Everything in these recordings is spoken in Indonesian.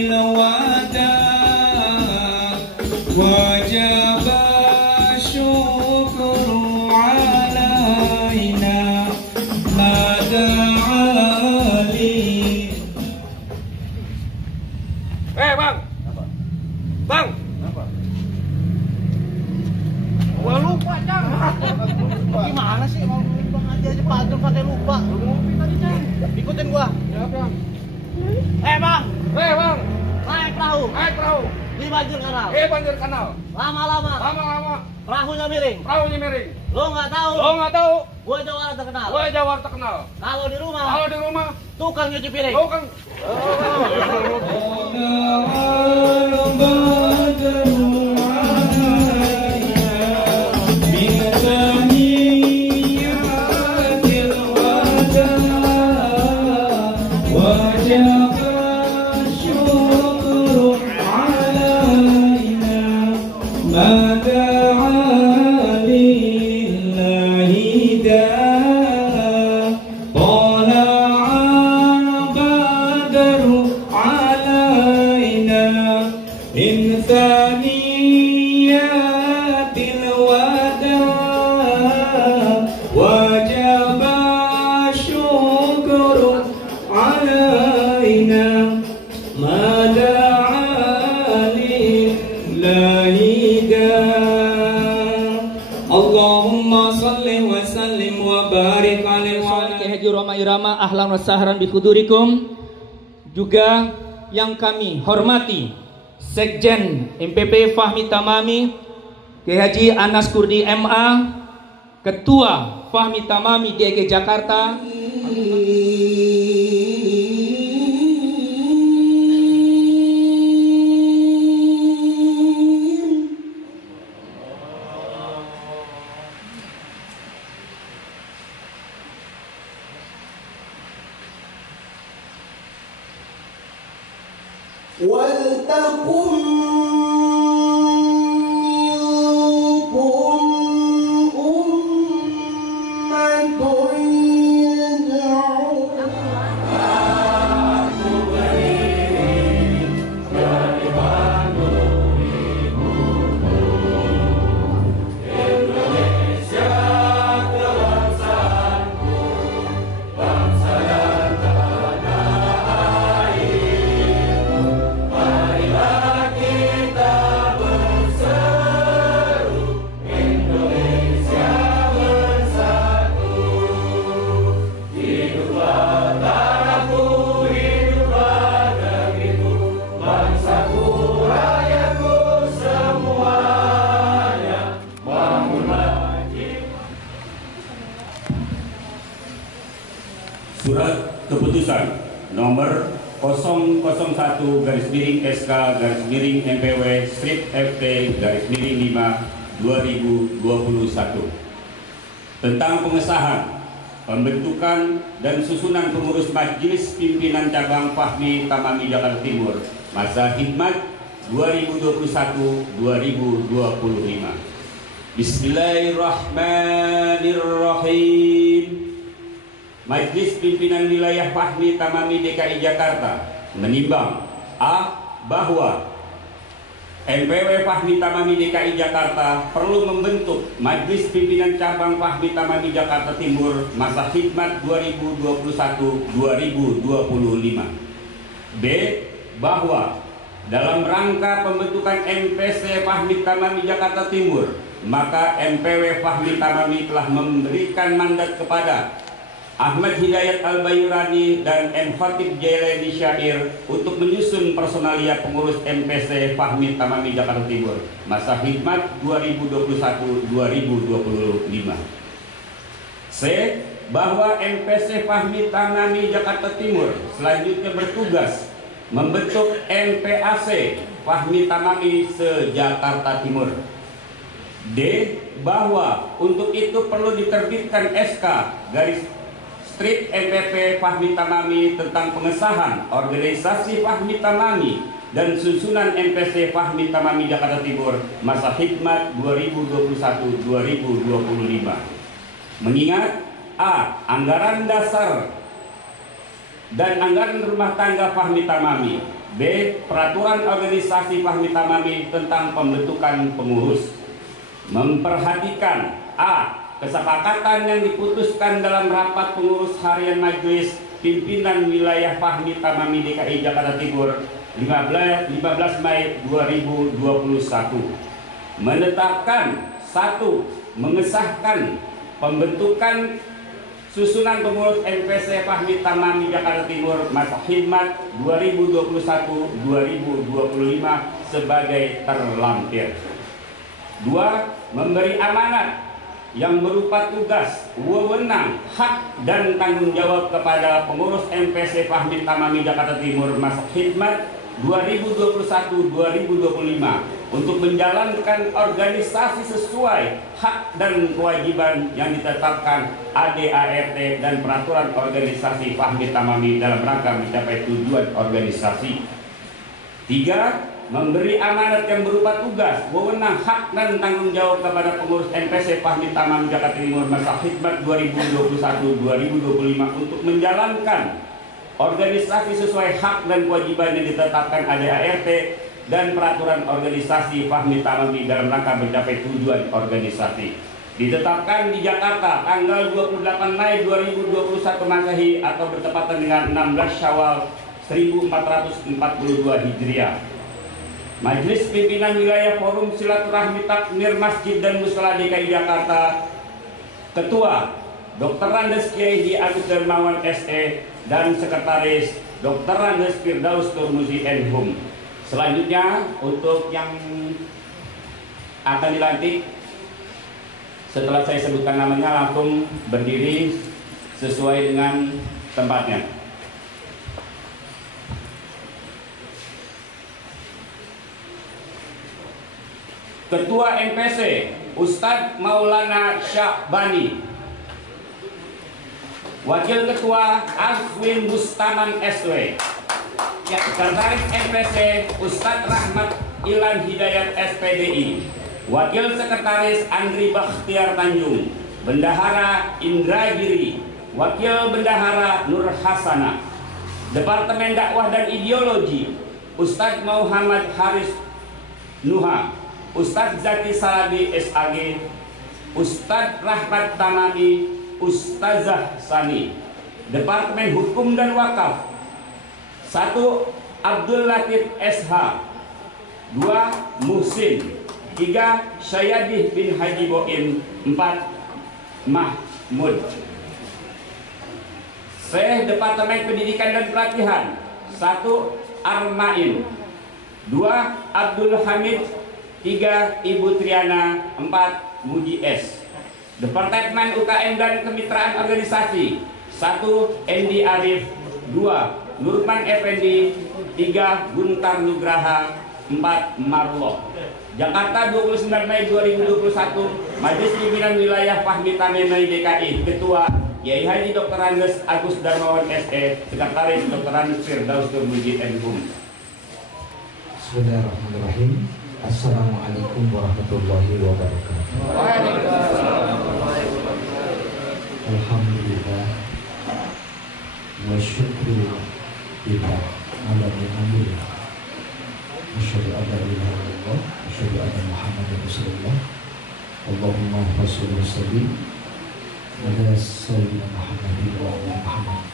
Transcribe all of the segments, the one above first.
الوداع وجب الشكر علينا ما دعا لي. Bang. Gua lupa, Cang. Gimana sih mau bang aja pakai lupa. Ngopi tadi, Cang. Ikutin gua. Ya, Bang. Bang. Bang. Naik perahu. Naik perahu. Di banjir kanal. Banjir kanal. Lama-lama. Lama-lama. Perahunya miring. Perahunya miring. Lo nggak tahu. Gua jawara terkenal. Kalau di rumah. Tukang nyuci piring. Irama ahlan wa sahran bi hudurikum. Juga yang kami hormati Sekjen MPP Fahmi Tamami Kiai Haji Anas Kurdi MA, Ketua Fahmi Tamami DKI Jakarta, Surat Keputusan Nomor 001-SK-MPW/FT-5/2021 tentang pengesahan pembentukan dan susunan pengurus Majelis Pimpinan Cabang Fahmi Tamami Jakarta Timur masa khidmat 2021-2025. Bismillahirrahmanirrahim. Majelis Pimpinan Wilayah Fahmi Tamami DKI Jakarta menimbang A. Bahwa MPW Fahmi Tamami DKI Jakarta perlu membentuk Majelis Pimpinan Cabang Fahmi Tamami Jakarta Timur masa khidmat 2021-2025. B. Bahwa dalam rangka pembentukan MPC Fahmi Tamami Jakarta Timur, maka MPW Fahmi Tamami telah memberikan mandat kepada Ahmad Hidayat Al-Bayurani dan M. Khatib Jailani Syair untuk menyusun personalia pengurus MPC Fahmi Tamami Jakarta Timur masa khidmat 2021-2025. C. Bahwa MPC Fahmi Tamami Jakarta Timur selanjutnya bertugas membentuk MPAC Fahmi Tamami se-Jakarta Timur. D. Bahwa untuk itu perlu diterbitkan SK Strip MPP Fahmi Tamami tentang pengesahan organisasi Fahmi Tamami dan susunan MPC Fahmi Tamami Jakarta Timur masa khidmat 2021-2025. Mengingat A. Anggaran dasar dan anggaran rumah tangga Fahmi Tamami. B. Peraturan organisasi Fahmi Tamami tentang pembentukan pengurus. Memperhatikan A. Kesepakatan yang diputuskan dalam rapat pengurus harian Majelis Pimpinan Wilayah Fahmi Tamami DKI Jakarta Timur 15 Mei 2021. Menetapkan 1. Mengesahkan pembentukan susunan pengurus MPC Fahmi Tamami Jakarta Timur masa khidmat 2021-2025 sebagai terlampir. 2. Memberi amanat yang berupa tugas, wewenang, hak, dan tanggung jawab kepada pengurus MPC Fahmi Tamami Jakarta Timur masa khidmat 2021-2025 untuk menjalankan organisasi sesuai hak dan kewajiban yang ditetapkan ADART dan peraturan organisasi Fahmi Tamami dalam rangka mencapai tujuan organisasi. 3. Memberi amanat yang berupa tugas, wewenang, hak, dan tanggung jawab kepada pengurus MPC Fahmi Tamami Jakarta Timur masa khidmat 2021-2025 untuk menjalankan organisasi sesuai hak dan kewajiban yang ditetapkan ADART dan peraturan organisasi Fahmi Tamami dalam rangka mencapai tujuan organisasi. Ditetapkan di Jakarta tanggal 28 Mei 2021 Masehi atau bertepatan dengan 16 Syawal 1442 Hijriah. Majelis Pimpinan Wilayah Forum Silaturahmi Takmir Masjid dan Musala DKI Jakarta. Ketua Dr. Randes Kiai Agus Darmawan SE dan Sekretaris Dr. Randes Firdaus Turmuzi Enhum. Selanjutnya untuk yang akan dilantik, setelah saya sebutkan namanya langsung berdiri sesuai dengan tempatnya. Ketua MPC Ustadz Maulana Syahbani. Wakil Ketua Azwin Bustaman SW. Sekretaris MPC Ustadz Rahmat Ilan Hidayat SPDI. Wakil Sekretaris Andri Bakhtiar Tanjung. Bendahara Indra Giri. Wakil Bendahara Nur Hasana. Departemen Dakwah dan Ideologi Ustadz Muhammad Haris Nuha. Ustadz Zaki Salabi SAG, Ustadz Rahmat Tamami, Ustazah Sani. Departemen Hukum dan Wakaf 1. Abdul Latif SH, 2. Muhsin, 3. Syayadih bin Haji Boim, 4. Mahmud. C. Departemen Pendidikan dan Pelatihan 1. Armain, 2. Abdul Hamid, 3. Ibu Triana, 4. Muji S. Departemen UKM dan Kemitraan Organisasi 1. Endi Arif, 2. Nurman Effendi, 3. Guntar Nugraha, 4. Marlo. Jakarta 29 Mei 2021. Majelis Pimpinan Wilayah Fahmi Tamami DKI. Ketua Yai Haji Dr. Randes Agus Darmawan SE. Sekretaris Dr. Randes Firdaus Turmuji Enhum. Bismillahirrahmanirrahim. Assalamualaikum warahmatullahi wabarakatuh. Alhamdulillah wa syukru lillah ala ni'amillah. Asyhadu an la ilaha illallah, asyhadu anna Muhammadar Rasulullah. Allahumma shalli wa sallim ala sayyidina Muhammadin wa ala Muhammad.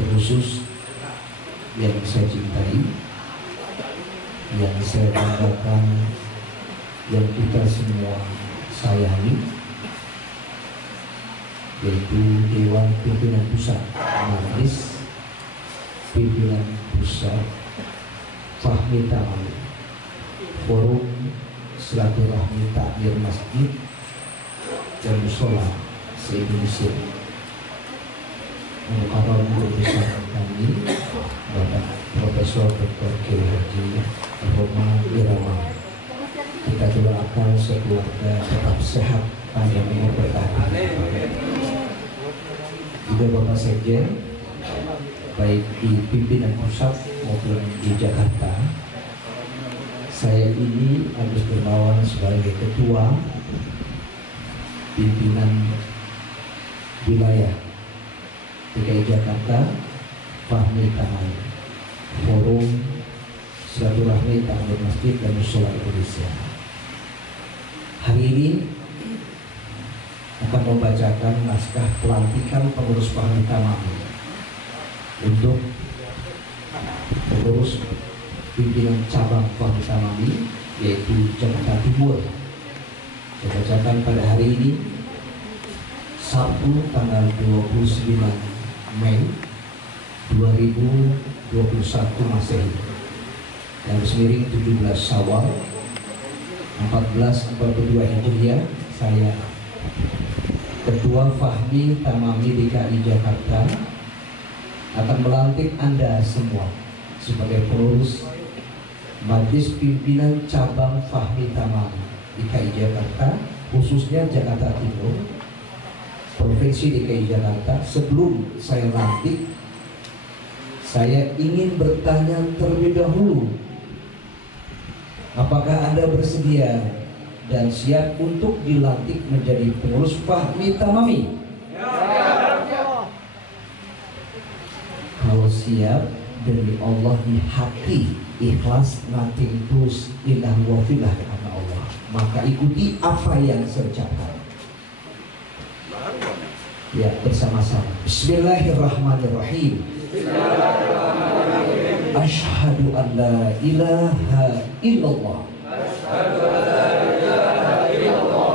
Terkhusus yang saya cintai, yang saya banggakan, yang kita semua sayangi, yaitu Dewan Pimpinan Pusat Majelis Pimpinan Pusat Fahmi Tamami Forum Silaturahmi Takmir Masjid dan Mushola se-Indonesia. Mukarram guru besar kami Bapak Profesor Dr. Kiai Haji Roma Wirawan. Kita doakan sekeluarga tetap sehat, panjang umur, bertahan. Juga Bapak Sekjen, baik di pimpinan pusat maupun di Jakarta. Saya ini Agus Darmawan sebagai Ketua Pimpinan Wilayah DKI Jakarta, Fahmi Tamami, Forum Silaturahmi Ta'amir Masjid dan Mushola Indonesia. Hari ini akan membacakan naskah pelantikan pengurus Fahmi Tamami untuk pengurus pimpinan cabang Fahmi Tamami, yaitu Jakarta Timur. Saya bacakan pada hari ini, Sabtu tanggal 29 Mei 2021 Masehi, dan semiring 17 Syawal 1442 Hijriah. Saya Ketua Fahmi Tamami DKI Jakarta akan melantik Anda semua sebagai pengurus Majelis Pimpinan Cabang Fahmi Tamami DKI Jakarta, khususnya Jakarta Timur, Provinsi DKI Jakarta. Sebelum saya lantik, saya ingin bertanya terlebih dahulu, apakah Anda bersedia dan siap untuk dilantik menjadi pengurus Fahmi Tamami? Kalau siap, demi Allah di hati ikhlas, nothing tulus, indah wafilah karena Allah, maka ikuti apa yang saya ucapkan. Ya, bersama-sama. Bismillahirrahmanirrahim. Asyhadu an la ilaha illallah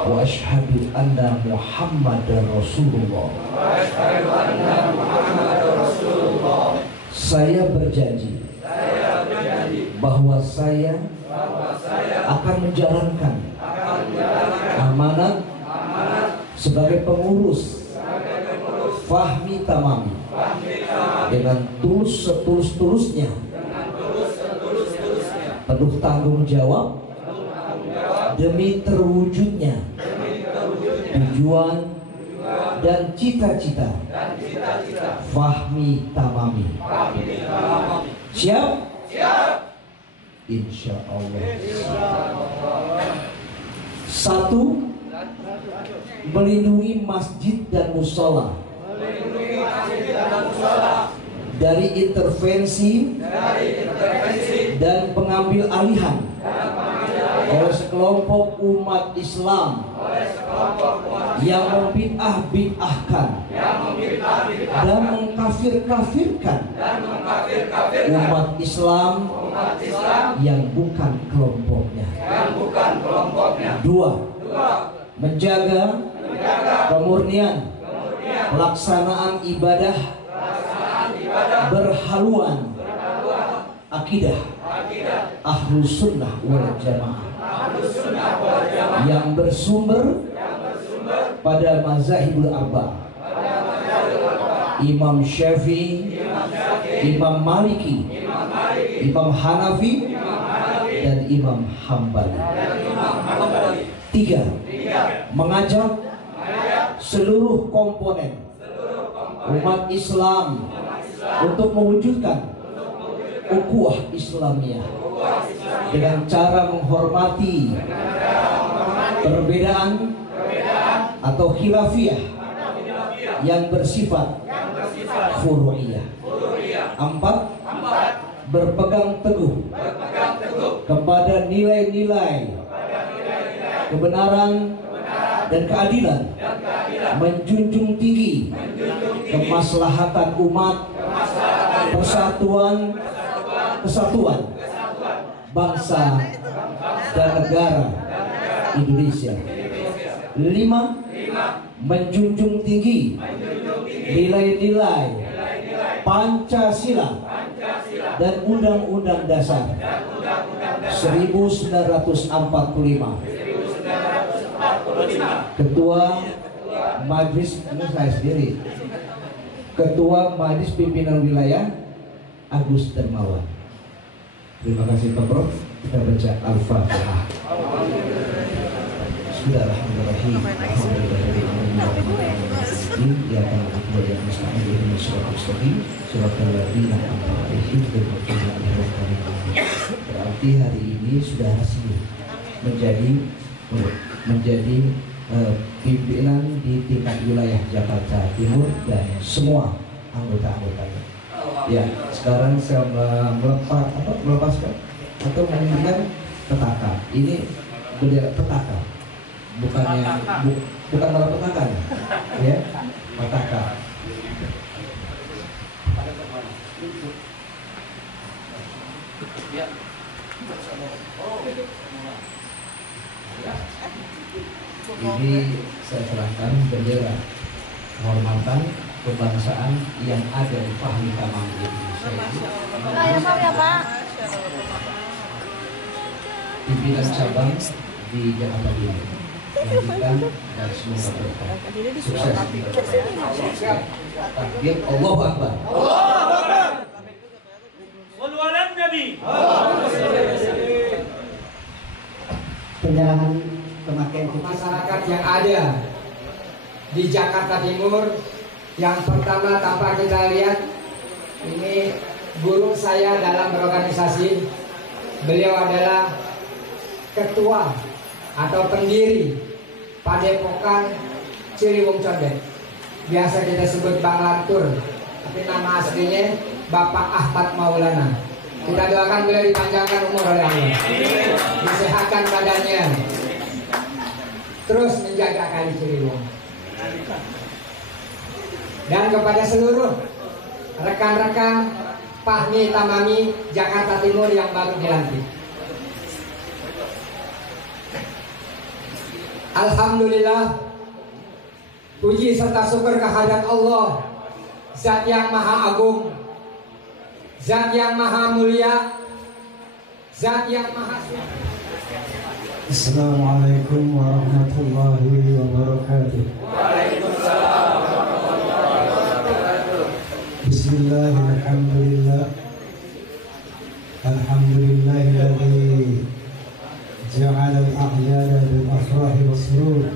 wa asyhadu anna Muhammadar Rasulullah. Saya berjanji bahwa saya akan menjalankan amanat sebagai pengurus Fahmi Tamami dengan tulus setulus-tulusnya, penuh tanggung jawab demi terwujudnya tujuan dan cita-cita Fahmi Tamami. Siap? Insya Allah. 1. Melindungi masjid dan mushola dari intervensi dan pengambil alihan oleh sekelompok umat Islam yang membid'ah-bid'ahkan dan mengkafir-kafirkan umat Islam yang bukan kelompoknya. 2. Menjaga pemurnian pelaksanaan ibadah berhaluan akidah Ahlus Sunnah wal Jamaah yang bersumber pada mazhabul arba, Imam Syafi'i, Imam Maliki, Imam Hanafi, dan Imam Hambali. 3. Mengajak seluruh komponen umat Islam untuk mewujudkan ukhuwah Islamiyah dengan cara menghormati perbedaan atau khilafiyah yang bersifat furu'iyah. 4. Berpegang teguh kepada nilai-nilai kebenaran dan keadilan, menjunjung tinggi kemaslahatan umat, persatuan, kesatuan bangsa dan negara Indonesia. 5. Menjunjung tinggi nilai-nilai Pancasila dan Undang-Undang Dasar 1945. Ketua Majelis, ini saya sendiri, Ketua Majelis Pimpinan Wilayah Agus Dermawan. Terima kasih Pak Prof. Kita baca Al-Fatihah. Bismillahirrahmanirrahim. Berarti hari ini sudah resmi menjadi pimpinan di tingkat wilayah Jakarta Timur dan semua anggota-anggotanya. Ya, sekarang saya melepaskan atau menunjukkan petaka. Ini bendera petaka, bukan malah petaka, ya, petaka. Ini saya serahkan bendera kehormatan kebangsaan yang ada di Fahmi Tamami Indonesia ini. Ya Pak. Pimpinan cabang di Jakarta Timur. Lanjutkan dan semoga berkah. Sukses. Takbir Allahu Akbar. Penjalanan pemakaian masyarakat yang ada di Jakarta Timur. Yang pertama tanpa kita lihat, ini guru saya dalam berorganisasi. Beliau adalah ketua atau pendiri Padepokan Ciliwung Condet. Biasa kita sebut Bang Lantur, tapi nama aslinya Bapak Ahmad Maulana. Kita doakan beliau dipanjangkan umur oleh Allah, disehatkan badannya, terus menjaga Kali Ciliwung. Dan kepada seluruh rekan-rekan Fahmi Tamami Jakarta Timur yang baru dilantik, alhamdulillah, puji serta syukur kehadirat Allah, Zat yang Maha Agung, Zat yang Maha Mulia, Zat yang Maha Suci. Assalamualaikum warahmatullahi wabarakatuh. Waalaikumsalam warahmatullahi wabarakatuh. Bismillah, alhamdulillah. Alhamdulillahilladzi ja'ala al-a'yada bil-afrahi was-surur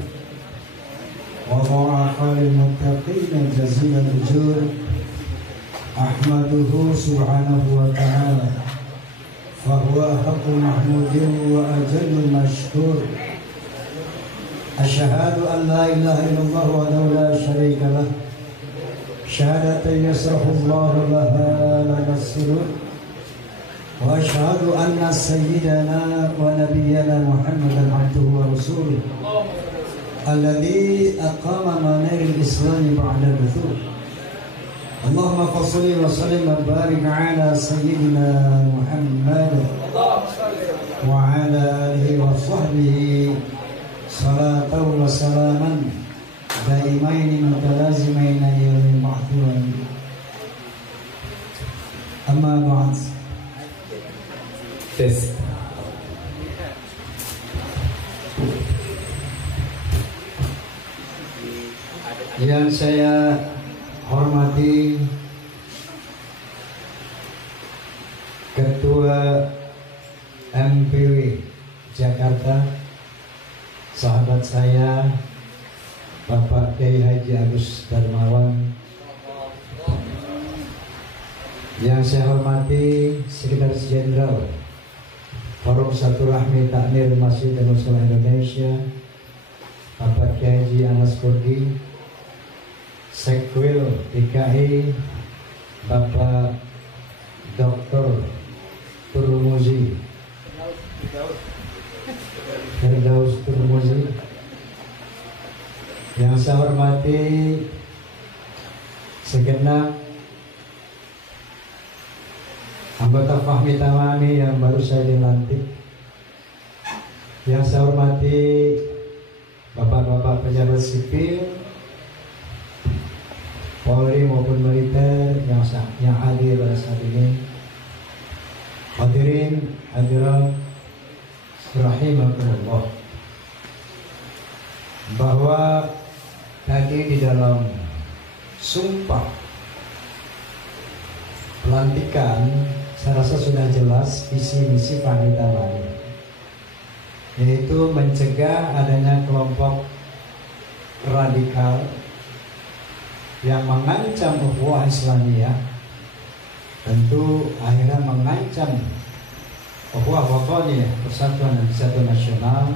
wa dha'afa lil-muttaqina jazila al-ujur. Ahmaduhu subhanahu wa ta'ala فهو أحق محمود وأجل مشكور. أشهد أن لا إله إلا الله وحده لا شريك له شهادة يشرح الله لها لنا السرور. وأشهد أن سيدنا ونبينا محمدا عبده ورسوله الذي أقام منار الإسلام بعد النذور. اللهم صل وسلم وبارك على سيدنا محمد وعلى آله وصحبه صلاة وسلاما دائمين متلازمين يوم المعثور. أما بعد. Yang saya hormati Ketua MPW Jakarta, sahabat saya Bapak Kiai Haji Agus Darmawan. Yang saya hormati Sekretaris Jenderal Forum Silaturahmi Takmir Masjid dan Muslim Indonesia Bapak Kiai Haji Anas Kurdi, Sekwil DKI Bapak Dr. Turmuzi Firdaus Turmuzi. Yang saya hormati segenap anggota Fahmi Tamami yang baru saya dilantik. Yang saya hormati bapak-bapak pejabat sipil, Polri maupun militer yang hadir pada saat ini. Hadirin hadirat rahimakumullah. Bahwa tadi di dalam sumpah pelantikan saya rasa sudah jelas visi misi Fahmi Tamami, yaitu mencegah adanya kelompok radikal yang mengancam ukhuwah Islamiyah, tentu akhirnya mengancam ukhuwah wataniyah, persatuan dan kesatuan nasional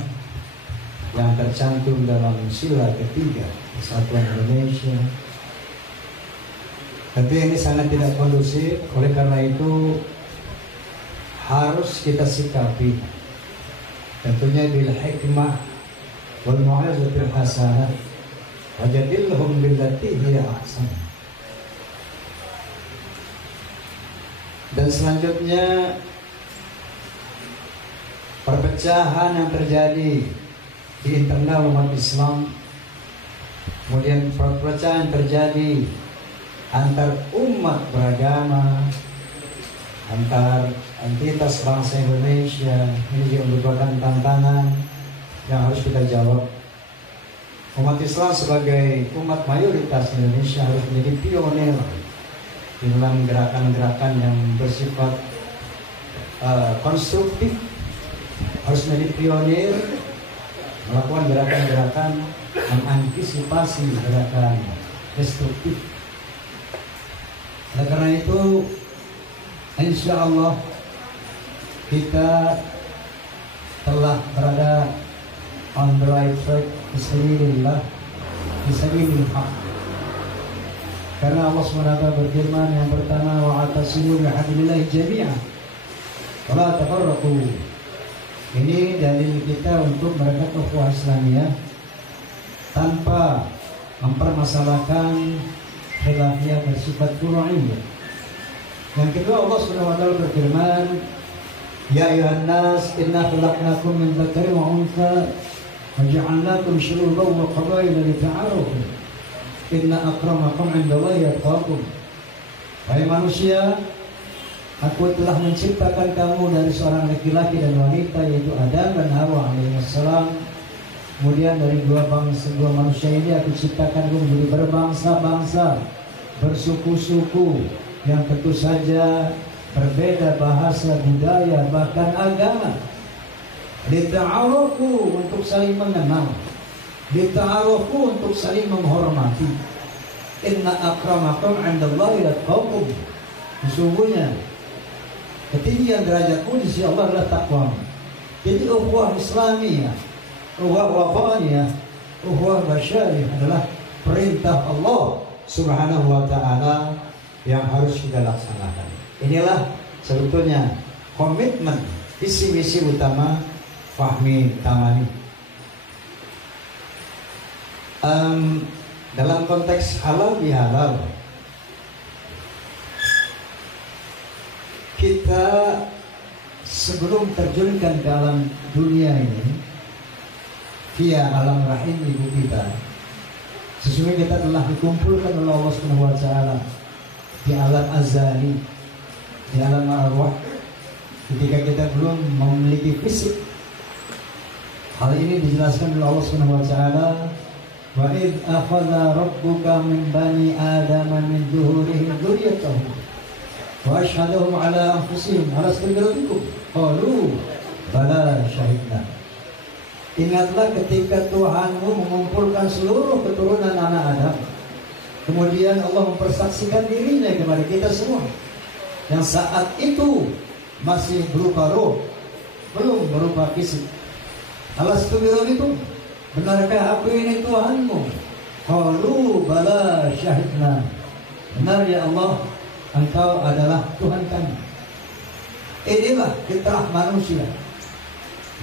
yang tercantum dalam sila ketiga Persatuan Indonesia. Tentu ini sangat tidak kondusif, oleh karena itu harus kita sikapi. Tentunya bil hikmah wal mau'izatil hasanah wajadilhum billati hiya ahsan. Dan selanjutnya perpecahan yang terjadi di internal umat Islam, kemudian perpecahan yang terjadi antar umat beragama, antar entitas bangsa Indonesia, ini juga merupakan tantangan yang harus kita jawab. Umat Islam sebagai umat mayoritas Indonesia harus menjadi pionir di dalam gerakan-gerakan yang bersifat konstruktif, harus menjadi pionir melakukan gerakan-gerakan mengantisipasi gerakan destruktif. Oleh karena itu, insya Allah kita telah berada on the right track, bismillah, bismillah. Karena Allah SWT berfirman yang pertama, wa'atasimu bihablillahi jami'an wa la tafarraqu. Ini dalil kita untuk merekat ukhuwah Islamiyah tanpa mempermasalahkan khilafiyah bersifat furu'iyah. Yang kedua, Allah SWT berfirman, ya ayuhan nas inna khalaqnakum min dzakarin wa untha wa ja'alnakum syu'uban wa qabaila lita'arafu inna akramakum 'indallahi atqakum. Wahai manusia, aku telah menciptakan kamu dari seorang laki-laki dan wanita, yaitu Adam dan Hawa alaihissalam. Kemudian dari dua manusia ini aku ciptakan kamu menjadi berbangsa-bangsa, bersuku-suku, yang tentu saja berbeda bahasa, budaya, bahkan agama. Lita'arufu, untuk saling mengenal. Lita'arufu, untuk saling menghormati. Inna akramakum 'indallahi atqakum. Sesungguhnya ketinggian derajatmu di sisi Allah adalah takwa. Jadi ukhuwah Islamiyah, ukhuwah wafaniyah, ukhuwah basyariyah adalah perintah Allah Subhanahu wa ta'ala yang harus kita laksanakan. Inilah sebetulnya komitmen, visi misi utama Fahmi Tamami. Dalam konteks halal bihalal, kita sebelum terjunkan dalam dunia ini via alam rahim ibu kita, sesungguhnya kita telah dikumpulkan oleh Allah Subhanahu wa ta'ala di alam azali, di alam arwah, ketika kita belum memiliki fisik. Hal ini dijelaskan oleh Allah Subhanahu wa ta'ala, wa id akhadha rabbuka min bani adama min zuhurihim dzurriyyatahum wa ashhadahum ala anfusihim alastu birabbikum qalu bala syahidna. Ingatlah ketika Tuhanmu mengumpulkan seluruh keturunan anak Adam, kemudian Allah mempersaksikan dirinya kepada kita semua, yang saat itu masih berupa roh, belum berupa fisik. Alastu birabbikum, benarkah aku ini Tuhanmu? Qalu bala syahidna. Benar ya Allah, Engkau adalah Tuhan kami. Inilah fitrah manusia,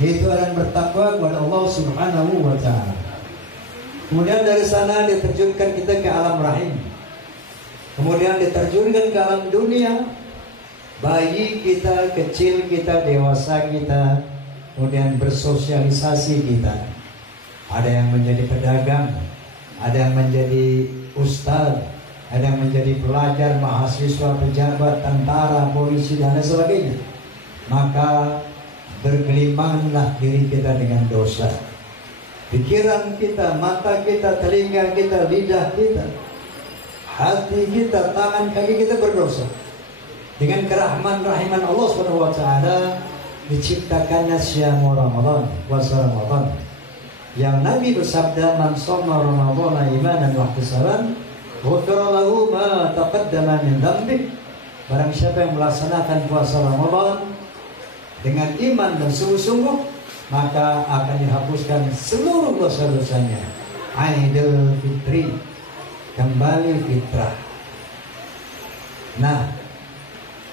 yaitu orang bertakwa kepada Allah Subhanahu wa ta'ala. Kemudian dari sana diterjunkan kita ke alam rahim, kemudian diterjunkan ke alam dunia. Bayi kita, kecil kita, dewasa kita, kemudian bersosialisasi kita. Ada yang menjadi pedagang, ada yang menjadi ustadz, ada yang menjadi pelajar, mahasiswa, pejabat, tentara, polisi, dan lain sebagainya. Maka bergelimanglah diri kita dengan dosa. Pikiran kita, mata kita, telinga kita, lidah kita, hati kita, tangan kaki kita berdosa. Dengan kerahman-rahiman Allah Subhanahu wa ta'ala diciptakannya syamu Ramadan, puasa Ramadan, yang Nabi bersabda, man shoma Ramadhana imanan wa ihtisaban ghufira lahu ma taqaddama min dhanbi. Barang siapa yang melaksanakan puasa Ramadan dengan iman dan sungguh-sungguh, maka akan dihapuskan seluruh dosa-dosanya. Aidul Fitri, kembali fitrah. Nah,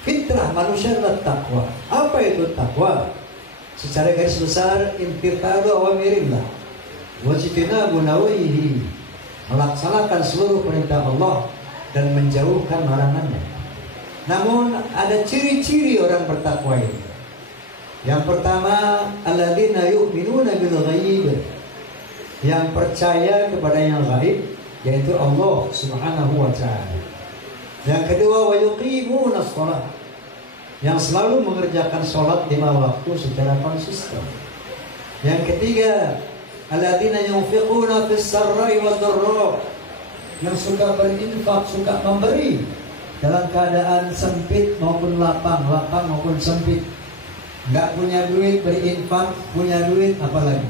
fitrah manusia adalah takwa. Apa itu takwa? Secara garis besar, intiqadu awamirillah wajtinabu nawahihi, melaksanakan seluruh perintah Allah dan menjauhkan larangannya. Namun ada ciri-ciri orang bertakwa ini. Yang pertama, alladzina yu'minuna bil ghaib, yang percaya kepada yang gaib, yaitu Allah Subhanahu wa ta'ala. Yang kedua, wa yuqimuna shalah, yang selalu mengerjakan sholat 5 waktu secara konsisten. Yang ketiga, alladzina yunfiquna fis sarra'i wad dharra, yang suka berinfak, suka memberi dalam keadaan sempit maupun lapang, lapang maupun sempit. Enggak punya duit berinfak, punya duit apalagi.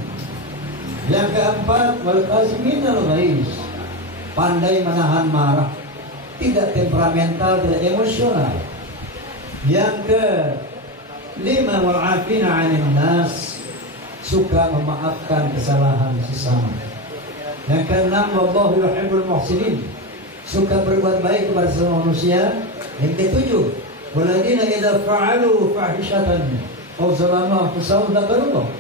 Yang keempat, wal qaziminal ghaiz, pandai menahan marah, tidak temperamental, tidak emosional. Yang kelima, wal afina 'anil nas, suka memaafkan kesalahan sesama. Yang keenam, wallahu yuhibbul muhsinin, suka berbuat baik kepada semua manusia. Yang ketujuh, walladzina idza fa'alu fahishatan aw zalamu anfusahum dzakarullah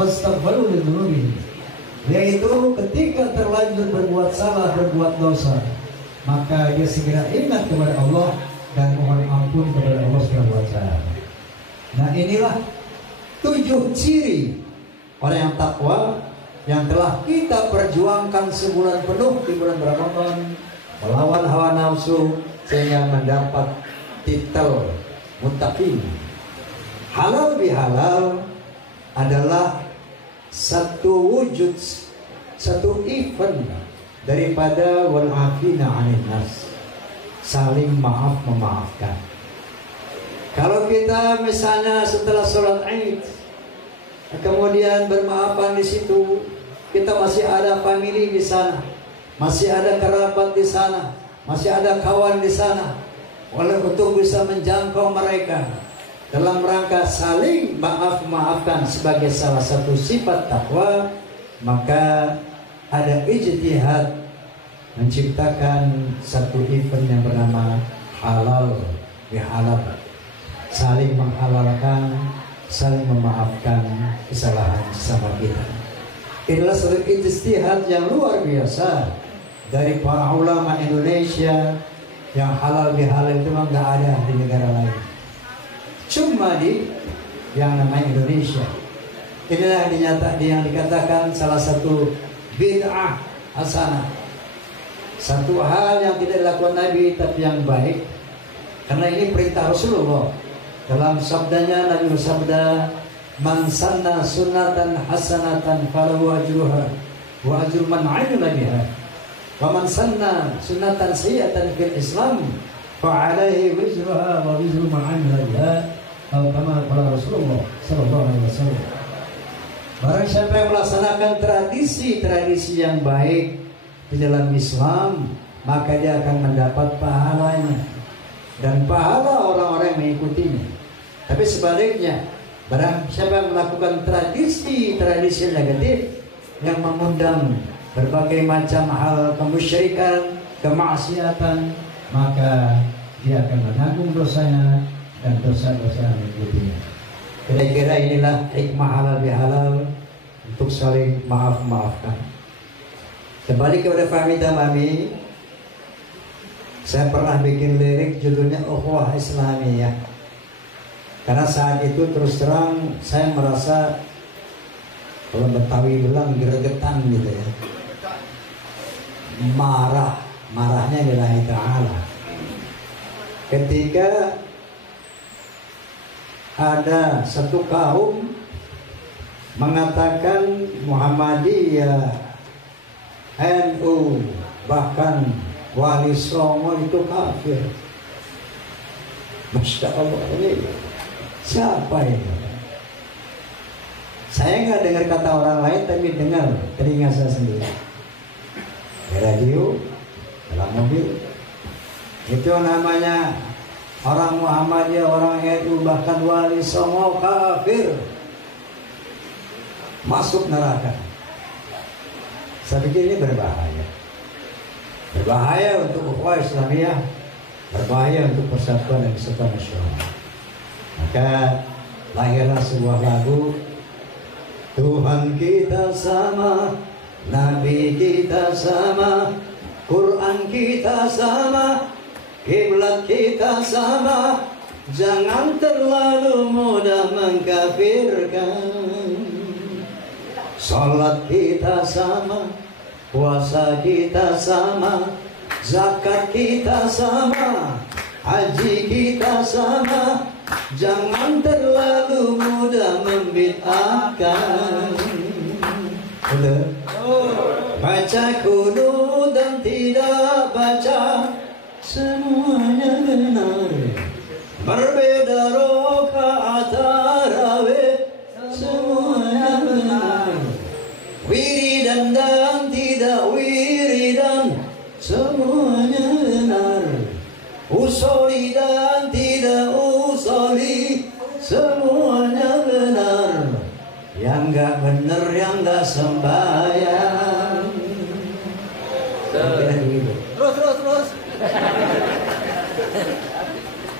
fastaghfiru lidzunubihim, yaitu ketika terlanjur berbuat salah, berbuat dosa, maka dia segera ingat kepada Allah dan mohon ampun kepada Allah Subhanahu wa ta'ala. Nah, inilah 7 ciri orang yang takwa yang telah kita perjuangkan sebulan penuh di bulan Ramadan, melawan hawa nafsu sehingga mendapat titel muttaqin. Halal bihalal adalah satu wujud, satu event daripada wal afina 'anil nas, saling maaf memaafkan. Kalau kita misalnya setelah sholat Id kemudian bermaafan di situ, kita masih ada family di sana, masih ada kerabat di sana, masih ada kawan di sana, untuk bisa menjangkau mereka dalam rangka saling maaf-maafkan sebagai salah satu sifat takwa, maka ada ijtihad menciptakan satu event yang bernama halal bihalal, saling menghalalkan, saling memaafkan kesalahan sesama kita. Inilah satu ijtihad yang luar biasa dari para ulama Indonesia, yang halal bihalal itu memang nggak ada di negara lain, cuma di yang namanya Indonesia. Inilah yang dikatakan salah satu bid'ah hasanah, satu hal yang tidak dilakukan Nabi tapi yang baik, karena ini perintah Rasulullah. Dalam sabdanya Nabi bersabda, man sanna sunnatan hasanatan falahu ajruha wa ajru man 'amila biha, wa man sanna sunnatan sayyi'atan fil Islam fa 'alaihi wizruha wa wizru man 'amila biha, atau kama qala Rasulullah sallallahu alaihi wasallam. Barang siapa yang melaksanakan tradisi-tradisi yang baik di dalam Islam, maka dia akan mendapat pahalanya dan pahala orang-orang yang mengikutinya. Tapi sebaliknya, barang siapa yang melakukan tradisi-tradisi negatif yang mengundang berbagai macam hal kemusyrikan, kemaksiatan, maka dia akan menanggung dosanya dan dosa-dosa yang mengikutinya. Kira-kira inilah hikmah halal bihalal, untuk saling maaf-maafkan. Kembali kepada Fahmi Tamami, saya pernah bikin lirik judulnya Ukhuwah Islamiyah, karena saat itu terus terang saya merasa, kalau Betawi bilang gregetan gitu ya, marahnya lillahi ta'ala ketika ada satu kaum mengatakan Muhammadiyah, NU, bahkan Wali Songo itu kafir. Masya Allah, ini siapa ini? Saya nggak dengar kata orang lain, tapi dengar telinga saya sendiri. Di radio, dalam mobil, itu namanya orang Muhammadiyah, orang NU, bahkan Wali Songo kafir, masuk neraka. Saya pikir ini berbahaya untuk ukhuwah Islamiyah, berbahaya untuk persatuan dan kesatuan nasional. Maka lahirlah sebuah lagu, Tuhan kita sama, Nabi kita sama, Quran kita sama, kiblat kita sama, jangan terlalu mudah mengkafirkan. Salat kita sama, puasa kita sama, zakat kita sama, haji kita sama, jangan terlalu mudah membid'ahkan. Baca kunut dan tidak baca, semuanya benar. Berbeda rakaat tarawih, semuanya benar. Wiridan dan tidak wiridan, semuanya benar. Usoli dan tidak usoli, semuanya benar. Yang gak bener, yang gak sembahyang. Terus.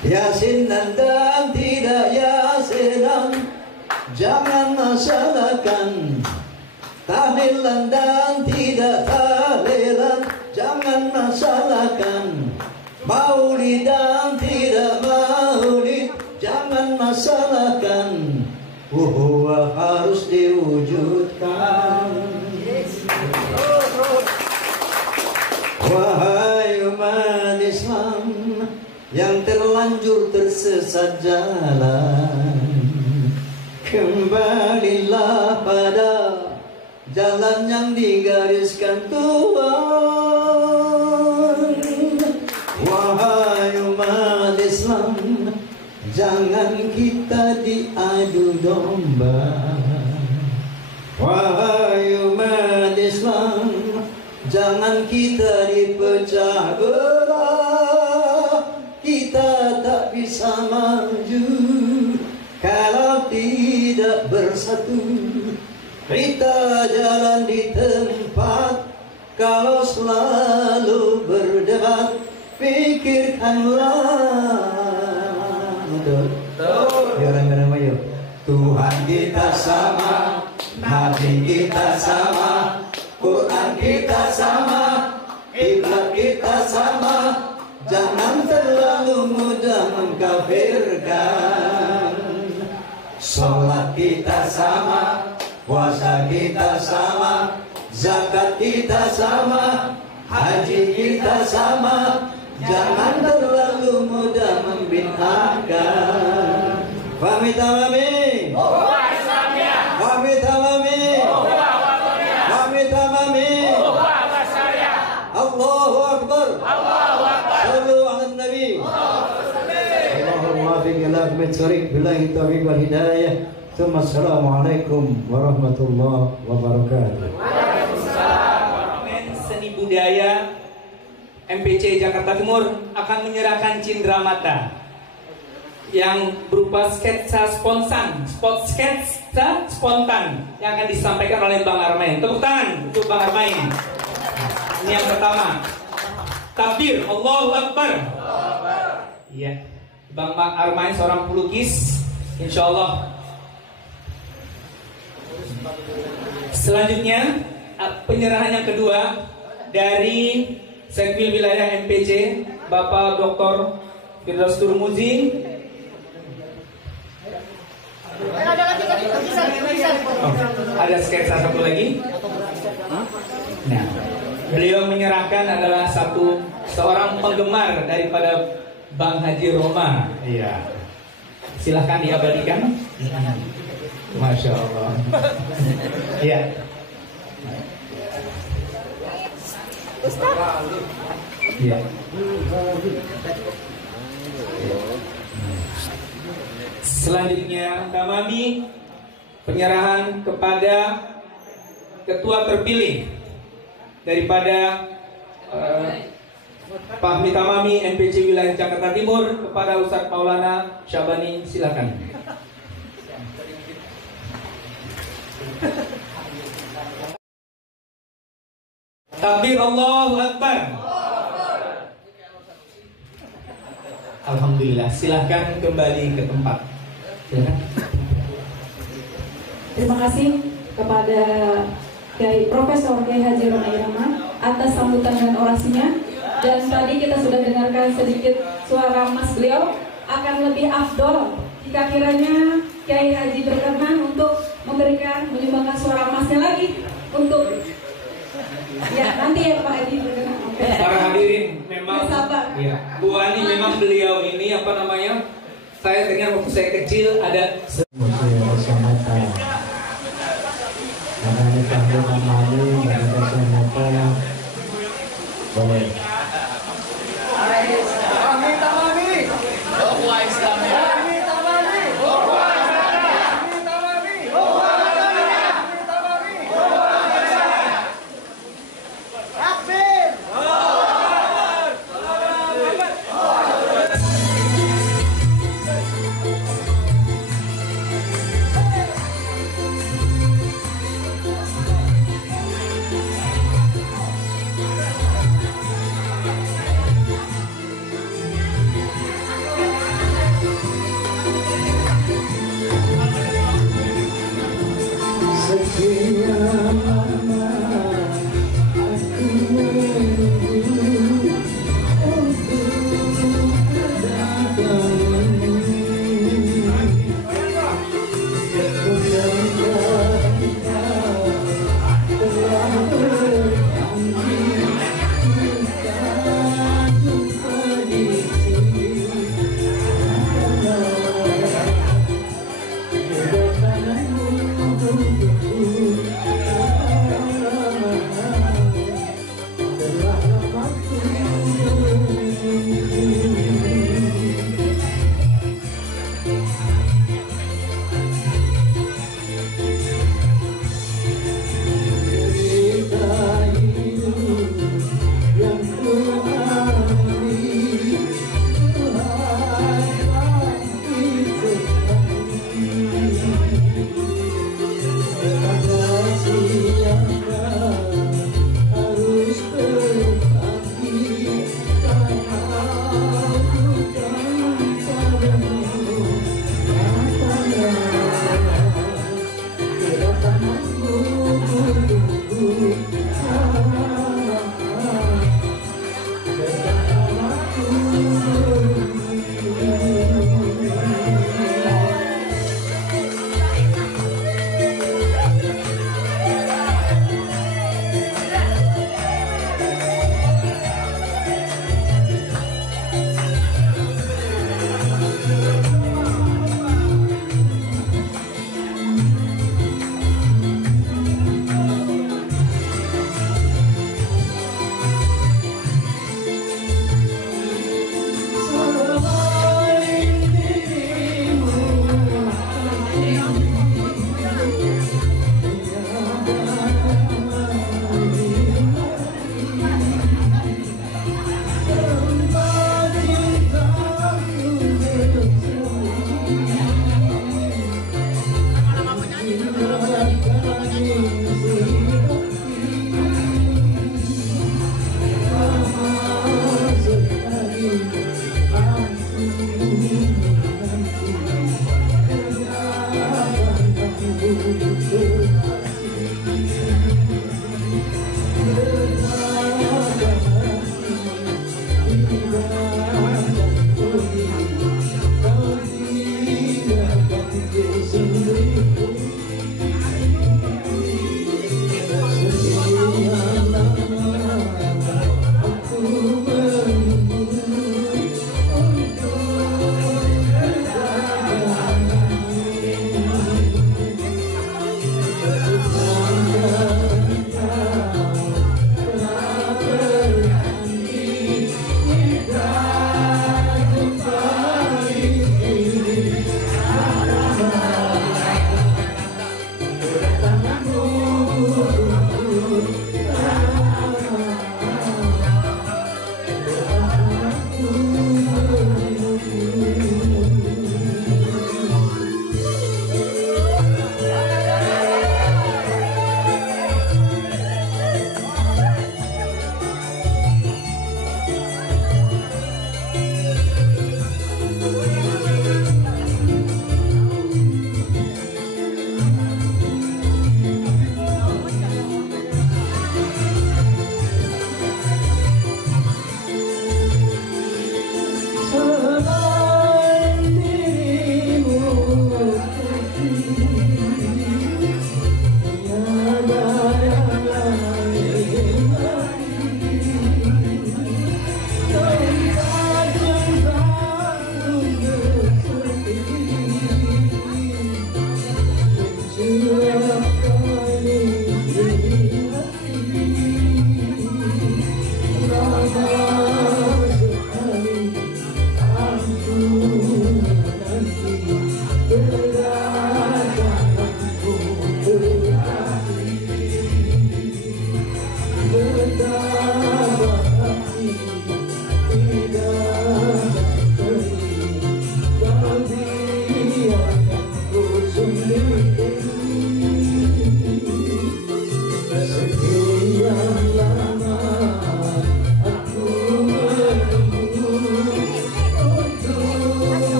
Yasinan dan tidak yasinan, jangan masalahkan. Tahlilan dan tidak tahlilan, jangan masalahkan. Maulid dan tidak maulid, jangan masalahkan. Uhuwah harus diwujudkan. Wahai umat Islam yang terlanjur tersesat jalan, kembalilah pada jalan yang digariskan Tuhan. Wahai umat Islam, jangan kita diadu domba. Wahai umat Islam, jangan kita dipecah belah. Kita tak bisa maju kalau tidak bersatu. Kita jalan di tempat kalau selalu berdebat. Pikirkanlah. Betul. Orang-orang ayo. Tuhan kita sama, Nabi kita sama, Quran kita sama, kiblat kita sama. Jangan terlalu mudah mengkafirkan. Salat kita sama, puasa kita sama, zakat kita sama, haji kita sama. Jangan terlalu mudah membid'ahkan. Fahmi tamami. Fahmi tamami. Fahmi tamami. Allahu Akbar. Sallu ala Nabi. Allahumma fiqh ila mitsurik billahi taufiq wal hidayah. Assalamualaikum warahmatullahi wabarakatuh. Seni budaya MPC Jakarta Timur akan menyerahkan cindera mata yang berupa sketsa spontan yang akan disampaikan oleh Bang Armain. Tepuk tangan untuk Bang Armain. Ini yang pertama. Takbir, Allahu Akbar. Iya, Bang Armain seorang pelukis, insya Allah. Selanjutnya penyerahan yang kedua dari Sekmil Wilayah MPC, Bapak Dr. Firdaus Turmuzi. Ada sketsa satu lagi. Nah, beliau menyerahkan adalah seorang penggemar daripada Bang Haji Roma. Iya. Silahkan diabadikan. Masya Allah. Iya. Iya. Selanjutnya kami penyerahan kepada ketua terpilih daripada Fahmi Tamami MPC Wilayah Jakarta Timur kepada Ustadz Maulana Syabani, silakan. Takbir, Allahu Akbar. Alhamdulillah. Silahkan kembali ke tempat. Silahkan. Terima kasih kepada Kiai Profesor Kiai Haji Roma Irama atas sambutan dan orasinya. Dan tadi kita sudah dengarkan sedikit suara mas beliau. Akan lebih afdol jika kiranya Kiai Haji berkenan untuk menyumbangkan suara emasnya lagi untuk nanti ya Pak Haji berkenan. Para hadirin, memang ya, Bu Ani memang beliau ini saya dengar waktu saya kecil ada Karena ini namanya boleh